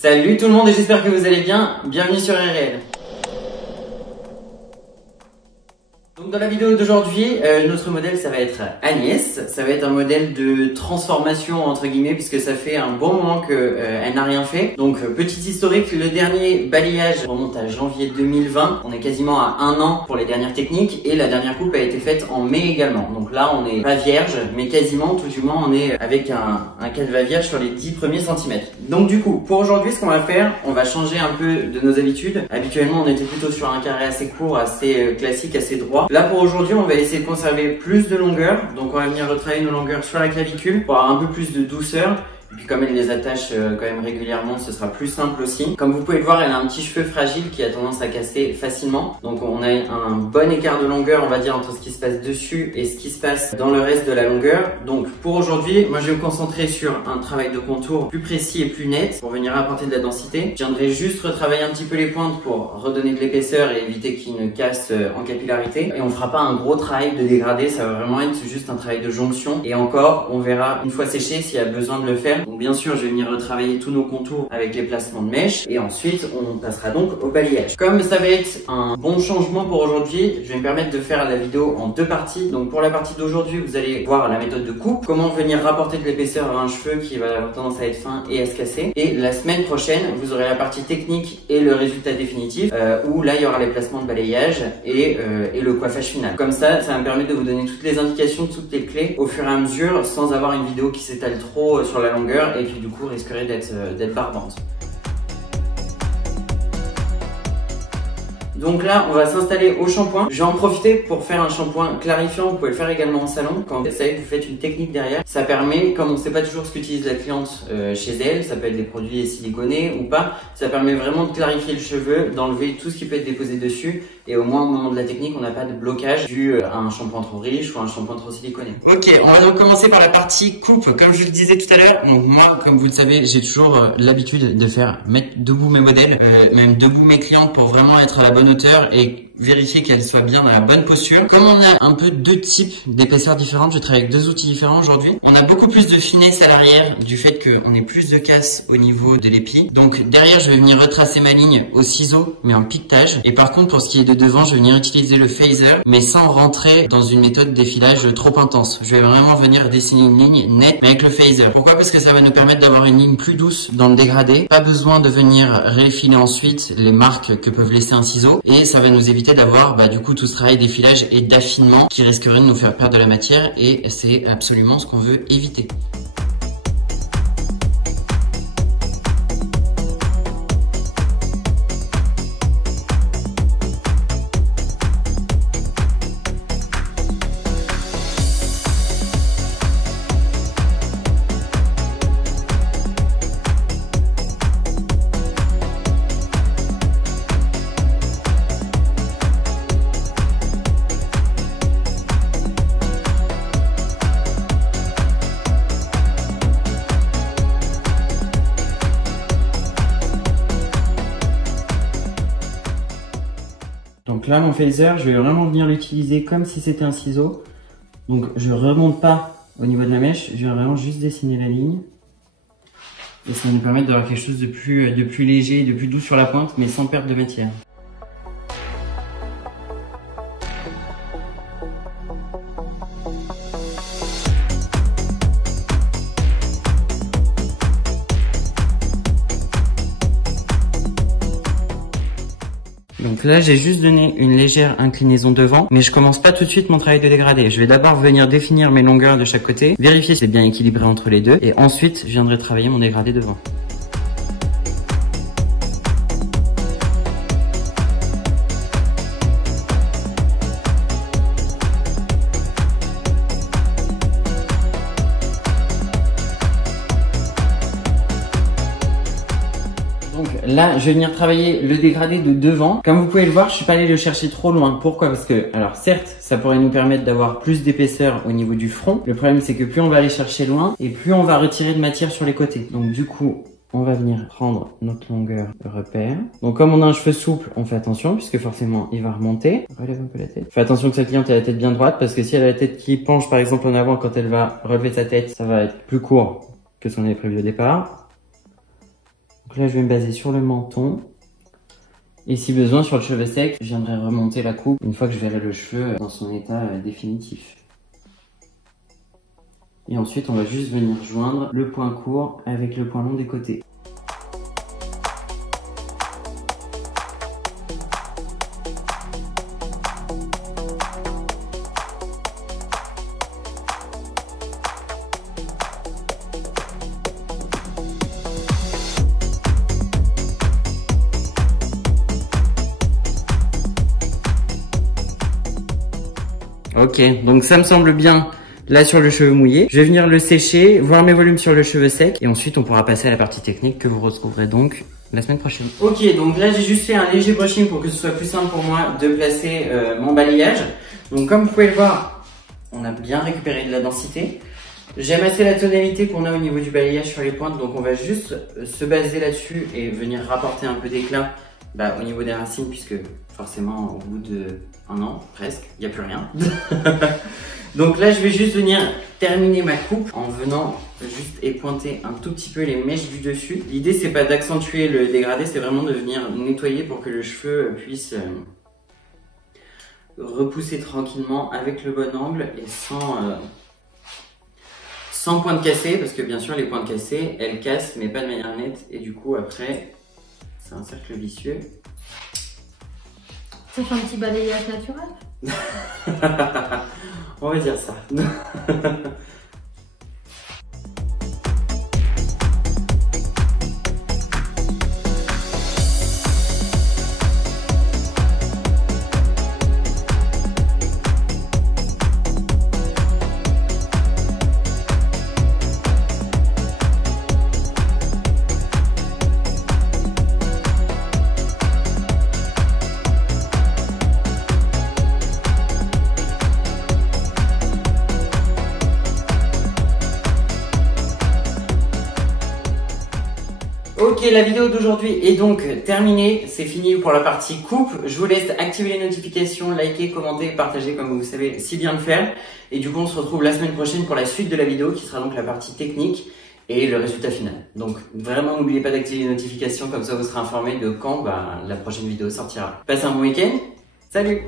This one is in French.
Salut tout le monde et j'espère que vous allez bien, bienvenue sur RL. Donc dans la vidéo d'aujourd'hui, notre modèle ça va être Agnès, ça va être un modèle de transformation entre guillemets puisque ça fait un bon moment qu'elle n'a rien fait. Donc petit historique, le dernier balayage remonte à janvier 2020, on est quasiment à 1 an pour les dernières techniques et la dernière coupe a été faite en mai également. Donc là on n'est pas vierge mais quasiment, tout du moins on est avec un calva vierge sur les 10 premiers centimètres. Donc du coup pour aujourd'hui ce qu'on va faire, on va changer un peu de nos habitudes. Habituellement on était plutôt sur un carré assez court, assez classique, assez droit. Là pour aujourd'hui on va essayer de conserver plus de longueur, donc on va venir retravailler nos longueurs sur la clavicule pour avoir un peu plus de douceur. Et puis comme elle les attache quand même régulièrement, ce sera plus simple aussi. Comme vous pouvez le voir, elle a un petit cheveu fragile qui a tendance à casser facilement. Donc on a un bon écart de longueur, on va dire, entre ce qui se passe dessus et ce qui se passe dans le reste de la longueur. Donc pour aujourd'hui, moi je vais me concentrer sur un travail de contour plus précis et plus net pour venir apporter de la densité. Je viendrai juste retravailler un petit peu les pointes pour redonner de l'épaisseur et éviter qu'ils ne cassent en capillarité. Et on fera pas un gros travail de dégradé, ça va vraiment être juste un travail de jonction. Et encore, on verra une fois séché s'il y a besoin de le faire. Donc bien sûr, je vais venir retravailler tous nos contours avec les placements de mèches et ensuite on passera donc au balayage. Comme ça va être un bon changement pour aujourd'hui, je vais me permettre de faire la vidéo en 2 parties. Donc pour la partie d'aujourd'hui, vous allez voir la méthode de coupe, comment venir rapporter de l'épaisseur à un cheveu qui va avoir tendance à être fin et à se casser. Et la semaine prochaine, vous aurez la partie technique et le résultat définitif où là il y aura les placements de balayage et le coiffage final. Comme ça va me permettre de vous donner toutes les indications, toutes les clés au fur et à mesure sans avoir une vidéo qui s'étale trop sur la longueur et qui du coup risquerait d'être barbante. Donc là, on va s'installer au shampoing. Je vais en profiter pour faire un shampoing clarifiant. Vous pouvez le faire également en salon. Quand vous savez que vous faites une technique derrière, ça permet, comme on ne sait pas toujours ce qu'utilise la cliente chez elle, ça peut être des produits siliconés ou pas, ça permet vraiment de clarifier le cheveu, d'enlever tout ce qui peut être déposé dessus et au moins au moment de la technique, on n'a pas de blocage dû à un shampoing trop riche ou à un shampoing trop siliconé. Ok, on va donc commencer par la partie coupe. Comme je le disais tout à l'heure, donc moi, comme vous le savez, j'ai toujours l'habitude de mettre debout mes modèles, même debout mes clientes pour vraiment être à la bonne hauteur et vérifier qu'elle soit bien dans la bonne posture. Comme on a un peu 2 types d'épaisseurs différentes, je travaille avec 2 outils différents aujourd'hui. On a beaucoup plus de finesse à l'arrière du fait qu'on ait plus de casse au niveau de l'épi. Donc derrière, je vais venir retracer ma ligne au ciseau, mais en piquetage. Et par contre, pour ce qui est de devant, je vais venir utiliser le phaser, mais sans rentrer dans une méthode d'effilage trop intense. Je vais vraiment venir dessiner une ligne nette, mais avec le phaser. Pourquoi? Parce que ça va nous permettre d'avoir une ligne plus douce dans le dégradé. Pas besoin de venir réeffiler ensuite les marques que peuvent laisser un ciseau. Et ça va nous éviter d'avoir du coup tout ce travail d'effilage et d'affinement qui risquerait de nous faire perdre de la matière et c'est absolument ce qu'on veut éviter. Donc là, mon phaser, je vais vraiment venir l'utiliser comme si c'était un ciseau. Donc je remonte pas au niveau de la mèche, je vais vraiment juste dessiner la ligne. Et ça va nous permettre d'avoir quelque chose de plus léger, de plus doux sur la pointe, mais sans perte de matière. Donc là, j'ai juste donné une légère inclinaison devant, mais je commence pas tout de suite mon travail de dégradé. Je vais d'abord venir définir mes longueurs de chaque côté, vérifier si c'est bien équilibré entre les deux, et ensuite, je viendrai travailler mon dégradé devant. Donc là, je vais venir travailler le dégradé de devant. Comme vous pouvez le voir, je suis pas allé le chercher trop loin. Pourquoi? Parce que, alors certes, ça pourrait nous permettre d'avoir plus d'épaisseur au niveau du front. Le problème, c'est que plus on va aller chercher loin et plus on va retirer de matière sur les côtés. Donc du coup, on va venir prendre notre longueur de repère. Donc comme on a un cheveu souple, on fait attention puisque forcément il va remonter. Relève un peu la tête. Fais attention que cette cliente ait la tête bien droite parce que si elle a la tête qui penche par exemple en avant quand elle va relever sa tête, ça va être plus court que ce qu'on avait prévu au départ. Donc là, je vais me baser sur le menton. Et si besoin, sur le cheveu sec, je viendrai remonter la coupe une fois que je verrai le cheveu dans son état définitif. Et ensuite, on va juste venir joindre le point court avec le point long des côtés. Ok, donc ça me semble bien là sur le cheveu mouillé. Je vais venir le sécher, voir mes volumes sur le cheveu sec et ensuite on pourra passer à la partie technique que vous retrouverez donc la semaine prochaine. Ok, donc là j'ai juste fait un léger brushing pour que ce soit plus simple pour moi de placer mon balayage. Donc comme vous pouvez le voir, on a bien récupéré de la densité. J'aime assez la tonalité qu'on a au niveau du balayage sur les pointes, donc on va juste se baser là-dessus et venir rapporter un peu d'éclat au niveau des racines, puisque forcément au bout de un an presque, il n'y a plus rien. Donc là je vais juste venir terminer ma coupe en venant juste épointer un tout petit peu les mèches du dessus. L'idée c'est pas d'accentuer le dégradé, c'est vraiment de venir nettoyer pour que le cheveu puisse repousser tranquillement avec le bon angle et sans pointe cassée, parce que bien sûr les pointes cassées elles cassent mais pas de manière nette et du coup après c'est un cercle vicieux. Ça fait un petit balayage naturel. On va dire ça. Ok, la vidéo d'aujourd'hui est donc terminée, c'est fini pour la partie coupe. Je vous laisse activer les notifications, liker, commenter, partager comme vous savez si bien le faire. Et du coup on se retrouve la semaine prochaine pour la suite de la vidéo qui sera donc la partie technique et le résultat final. Donc vraiment n'oubliez pas d'activer les notifications, comme ça vous serez informé de quand la prochaine vidéo sortira. Passez un bon week-end, salut!